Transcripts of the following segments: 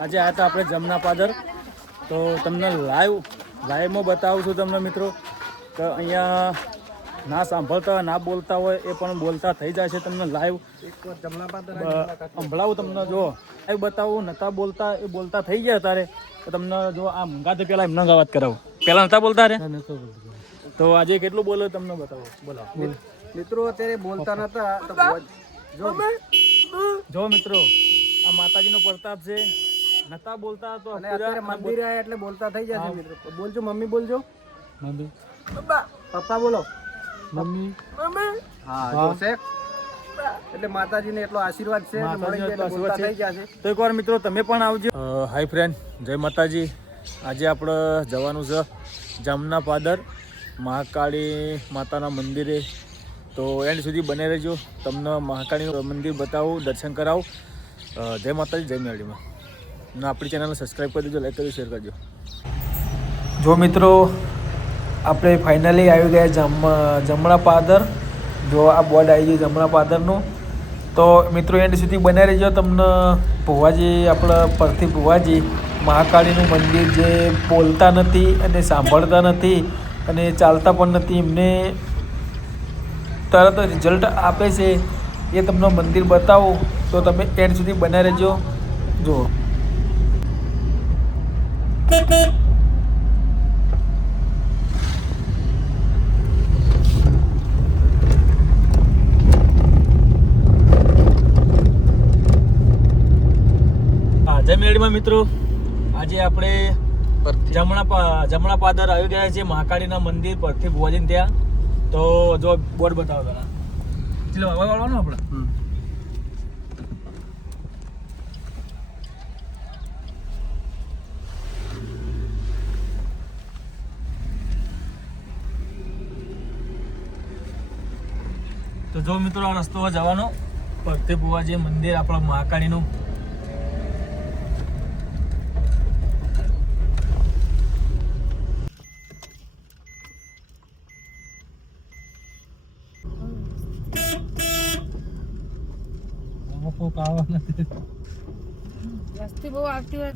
આજે આ હતા આપણે જમના પાદર, તો તમને લાઈવમાં બતાવું છું તમને મિત્રો કે અહીંયા ના સાંભળતા ના બોલતા હોય એ પણ બોલતા થઈ જાય છે. તમને લાઈવ સંભળાવું તમને, જો લાઈવ બતાવું. નતા બોલતા એ બોલતા થઈ ગયા તારે તો તમને જો આ મંગાતે પહેલાં એમનો વાત કરાવું. પહેલાં નતા બોલતા રે તો આજે કેટલું બોલો તમને બતાવો. બોલો મિત્રો, અત્યારે બોલતા નતા તો જો મિત્રો આ માતાજીનો પ્રતાપ છે. નતા બોલતા તો અત્યારે મંદિર આયા એટલે બોલતા થઈ જશે મિત્રો. બોલજો મમ્મી, બોલજો મમ્મી, પપ્પા બોલો મમ્મી, હા જો શેખ એટલે માતાજીને એટલો આશીર્વાદ છે કે મળી જાય એટલે બોલતા થઈ જશે. તો એકવાર મિત્રો તમે પણ આવજો. હાય ફ્રેન્ડ, જય માતાજી. આજે આપણે જવાનું છે જમના પાદર મહાકાળી માતાના મંદિરે. તો એન્ડ સુધી બને રહેજો, તમને મહાકાળી મંદિર બતાવું, દર્શન કરાવું. જય માતાજી, જય મેળીમાં. ને આપણી ચેનલને સબસ્ક્રાઈબ કરી દેજો, લાઈક કરજો, શેર કરજો. જો મિત્રો, આપણે ફાઇનલી આવી ગયા જમણા પાદર. જો આ બોર્ડ આવી ગયું જમણા પાદરનું. તો મિત્રો એન્ડ સુધી બને રહેજો, તમને ભુવાજી, આપણા પરથી ભુવાજી મહાકાળીનું મંદિર જે બોલતા નથી અને સાંભળતા નથી અને ચાલતા પણ નથી, એમને તરત રિઝલ્ટ આપે છે એ તમને મંદિર બતાવું. તો તમે એન્ડ સુધી બને રહેજો. જુઓ જય મેળીમાં મિત્રો, આજે આપણે જમણા પાદર આવી ગયા છે મહાકાળીના મંદિર પરથી ભુવાજીને ત્યાં. તો જો બોર્ડ બતાવો પેલા, ચલો હવા વાળવાનું આપણે. તો જો મિત્રો, આ રસ્તો જવાનો પરથી ભુવાજી મંદિર આપણા મહાકાળીનું. રસ્તે બહુ આવતી હોય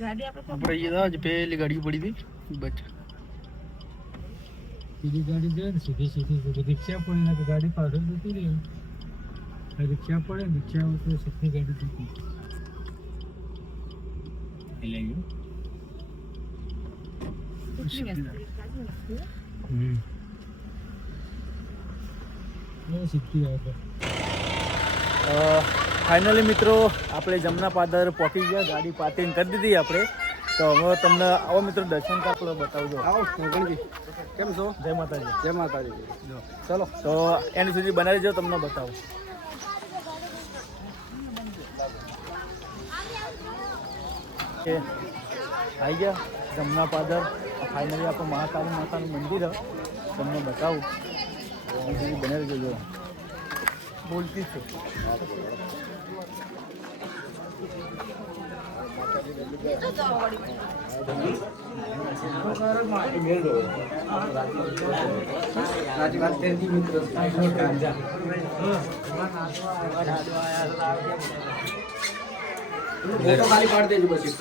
ગાડી આપણે પેલી ગાડી પડી હતી બચ સીધી ગાડી જાય ને સીધી રિક્ષા પડી ને ગાડી પાછળ જતી રહી. રિક્ષા પડે, રિક્ષા તો સીધી ગાડી જતી સીધી આવે. ફાઇનલી મિત્રો, આપણે જમના પાદર પહોંચી ગયા, ગાડી પાર્કિંગ કરી દીધી આપણે. તો હવે તમને આવો મિત્રો દર્શન આપણે બતાવજો. આવો ગણજી, કેમ છો? જય માતાજી. જય માતાજી. ચલો તો એન્ડ સુધી બનાવી દેજો, તમને બતાવું. આવી ગયા જમના પાદર. ફાઇનલી આપણે મહાકાળી માતાનું મંદિર તમને બતાવું. એન્ડ સુધી બનાવી દેજો. બોલતી છે ખાલી પાડી દેજો પછી.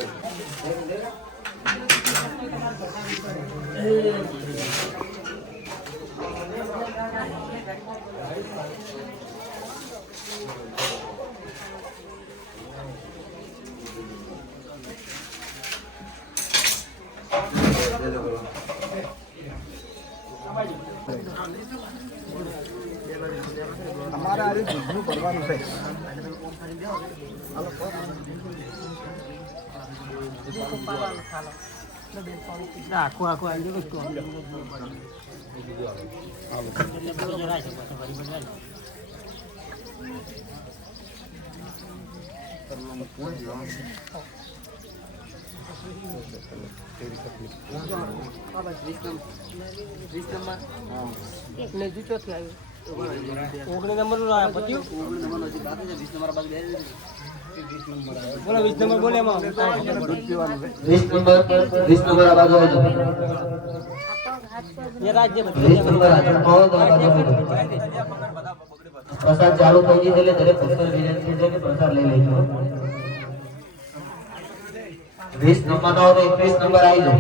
અમારે આ દૂધનું ભરવાનું છે. આખું આવી બોલો 20 નંબર બોલે એમાં 20 નંબર આ બાજુ આવજો. ये राज्य प्रसाद चालू થઈ ગઈ એટલે દરેક ભક્તો વિનંતી છે કે પ્રસાદ લઈ લેજો. 20 નંબર નો તો 21 નંબર આવી જાવ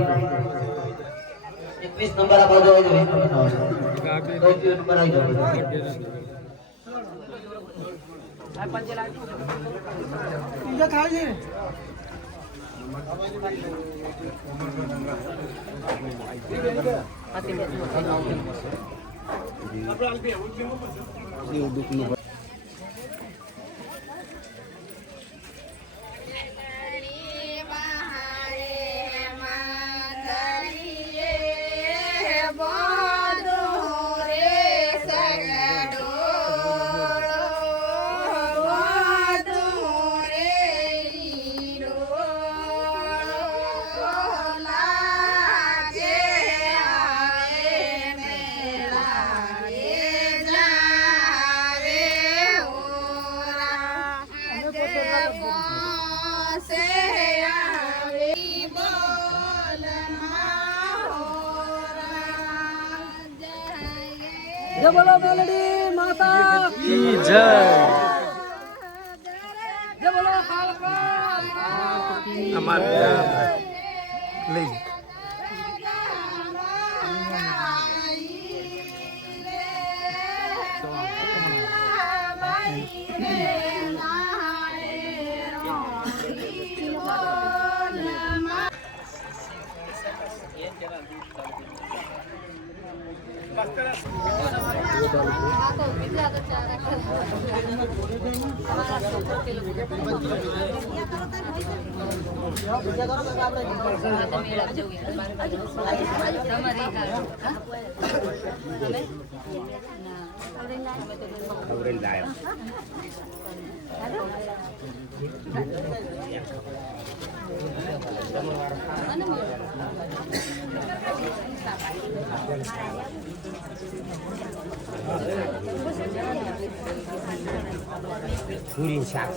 21 નંબર આ બાજુ આવી જાવ 20 નંબર આવી જાવ જય બોલો મેલડી માતા કી જય જય બોલો કાળકા લઈ પૂરી શાક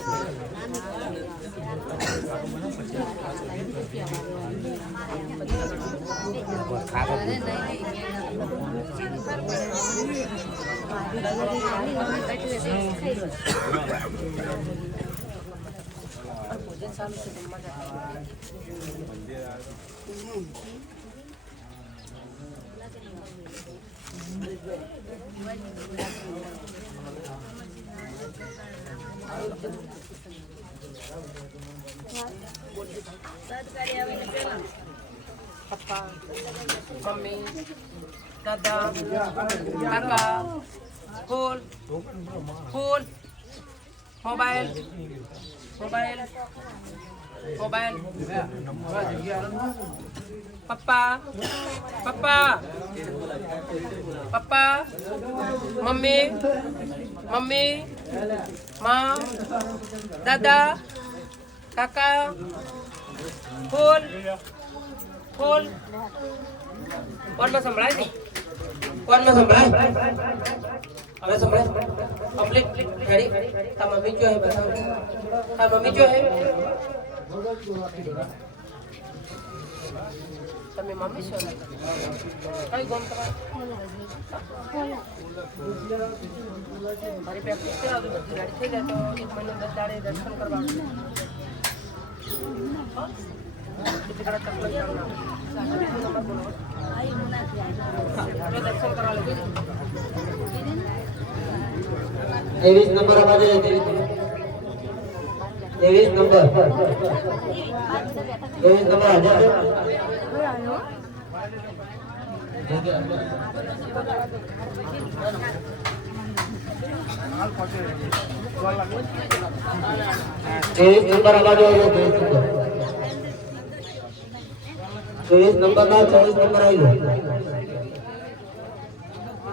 પપ્પા મમ્મી દાદા કાકા ફૂલ ફૂલ મોબાઈલ મોબાઈલ મોબાઈલ પપ્પા પપ્પા પપ્પા મમ્મી મમ્મી માં દાદા કાકા ફૂલ ફૂલ કોનમાં સંભળાય ને કોનમાં સંભળાય હવે સંભળાય કમ્પ્લીટ રેડી તા મમ્મી જો હે બતાવો તા મમ્મી જો હે તમે મમ્મી છો કઈ ગોમ તમારે મારી પ્રેક્ટિસ કરાવી બધી રેડી થઈ જાય તો એક મહિનો 10 દાડે દર્શન કરવા दर्शन करवा ले 23 नंबर आ बाजू 23 नंबर 23 नंबर आ जा नंबर आ बाजू 23 नंबर ना 24 नंबर आई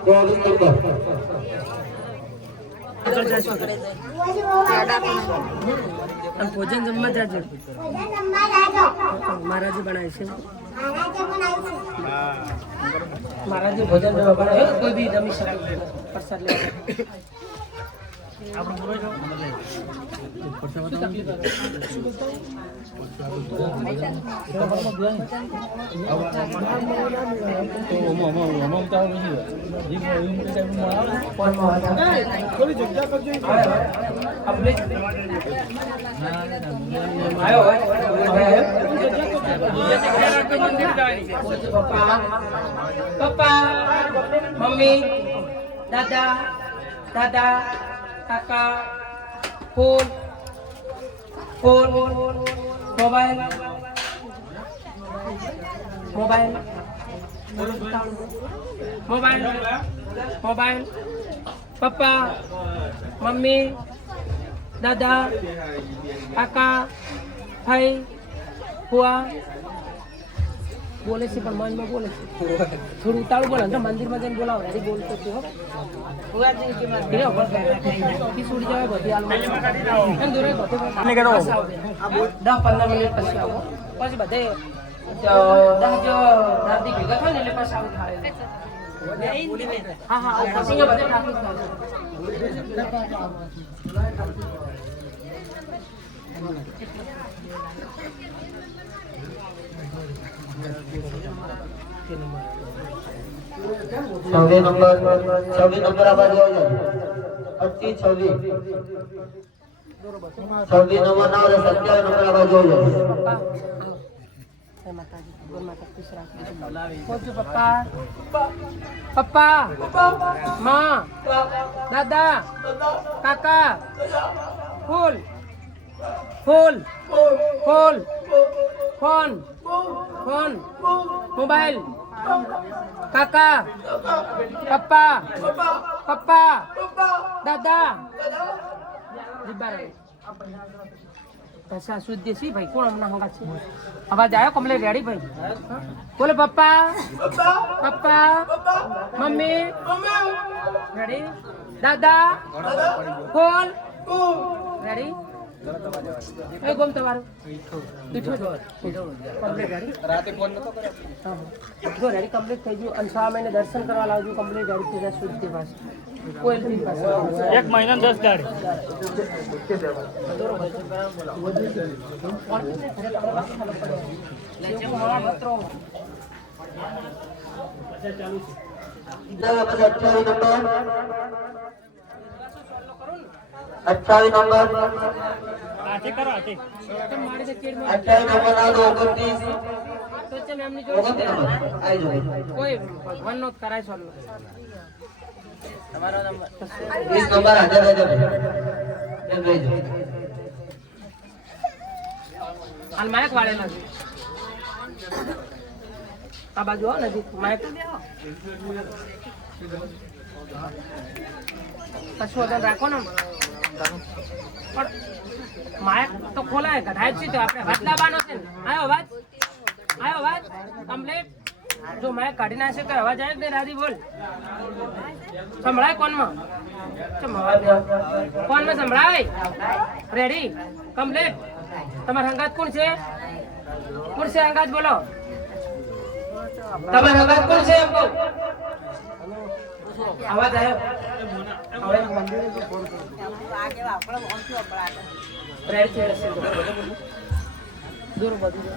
24 नंबर ભોજન જમવા જાજો મહારાજે બનાવે છે મહારાજે ભોજન જમવા બનાવે કોઈ બી જમી શકે પ્રસાદ લેવા આપણે બોલો પ્રસાદ બતાવો બોલજો પપ્પા પપ્પા મમ્મી દાદા દાદા કાકા phone phone mobile mobile mobile mobile પપ્પા મમ્મી દાદા કાકા ભાઈ ફુવા બોલે છે પણ મનમાં બોલે છે થોડું ઉતાળું બોલે ને મંદિરમાં જઈને બોલાવો એની બોલતો છે હો ફુવાજી કે માં ઘરે ઉપર કી સુડી જાય બધી આલમાં એમ દોરે બધે 10-15 મિનિટ પછી આવો પછી બધે 10 જો દાદી ભેગા થાય ને એટલે પછી આવું થાય હા હા પછી બધે ટ્રાફિક થાય छब्बीस नंबर आवाज हो जाए 28 26 नंबर ना और 27 नंबर आवाज हो जाए પપ્પા પપ્પા માં દાદા કાકા ફૂલ ફૂલ ફૂલ ફોન ફોન મોબાઈલ કાકા પપ્પા પપ્પા દાદા ભાષા શુદ્ધ છે ભાઈ કોણ હમણાં હંગા છે અવાજ આવ્યો કમલે રેડી ભાઈ બોલે પપ્પા પપ્પા મમ્મી રેડી દાદા ફોન રેડી એ ગોમ તમારું મીઠું કમ્પ્લીટ રેડી રાતે ફોન નતો કર્યો જો રેડી કમ્પ્લીટ થઈ ગયું અને 6 મહિને દર્શન કરવા લાવજો કમ્પ્લીટ રેડી થઈ જાય શુદ્ધ ભાષા કોઈ બી ભાષા 1 મહિના 10 દાડે अट्ठावी नंबर આતે કરો આતે 28 नंबर ना दो 29 તો ચલ એમની જોડે आई जाओ કોઈ ભગવાન નો કરાય સોલ્વ તમારો નંબર 20 नंबर आ जाए एम ले जाओ અને માઇક વાળેલો છે આ બાજુ આવો નજીક માઇક કશું વજન રાખો ને પણ માઇક તો ખોલાય કઢાય છે તો આપણે હાથ દાબાનો છે ને આવ્યો અવાજ કમ્પ્લીટ જો માઇક કાઢી નાખે તો અવાજ આવે કે નહીં રાજી બોલ સંભળાય કોનમાં કોનમાં સંભળાય રેડી કમ્પ્લીટ તમાર હંગાત કોણ છે હંગાત બોલો તમાર હંગાત કોણ છે એમ કહો અવાજ આવ્યો રેડી છે દૂર બધું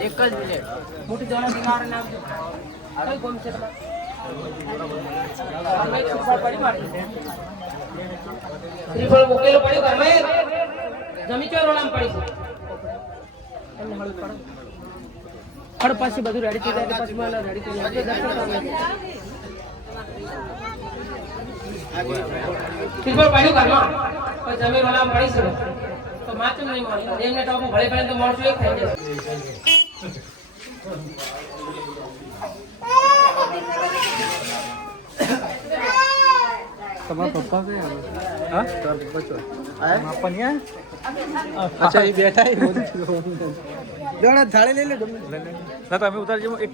એક જ મિનિટ મોટી જણા બીમાર નામ કઈ ગોમ છે તમારે એક સુપર પડી મારી ત્રિફળ મુકેલો પડ્યો ઘરમાં જમી ચોર ઓલામ પડી છે એમને હળું પડો હળ પછી બધું રેડી થઈ જાય પછી મને રેડી કરી આપજો દર્શન કરવા ત્રિફળ પડ્યું ઘરમાં પછી જમી ઓલામ પડી છે તો માચું નહીં મળી એમને તો ભળે ભળે તો માણસો એક થઈ જશે તમારા પપ્પા કઈ હા તાર પપ્પા ચો આયા પન્યા અચ્છા એ બેઠા જોડે થાળી લઈ લે ના તો અમે ઉતારી જવું એક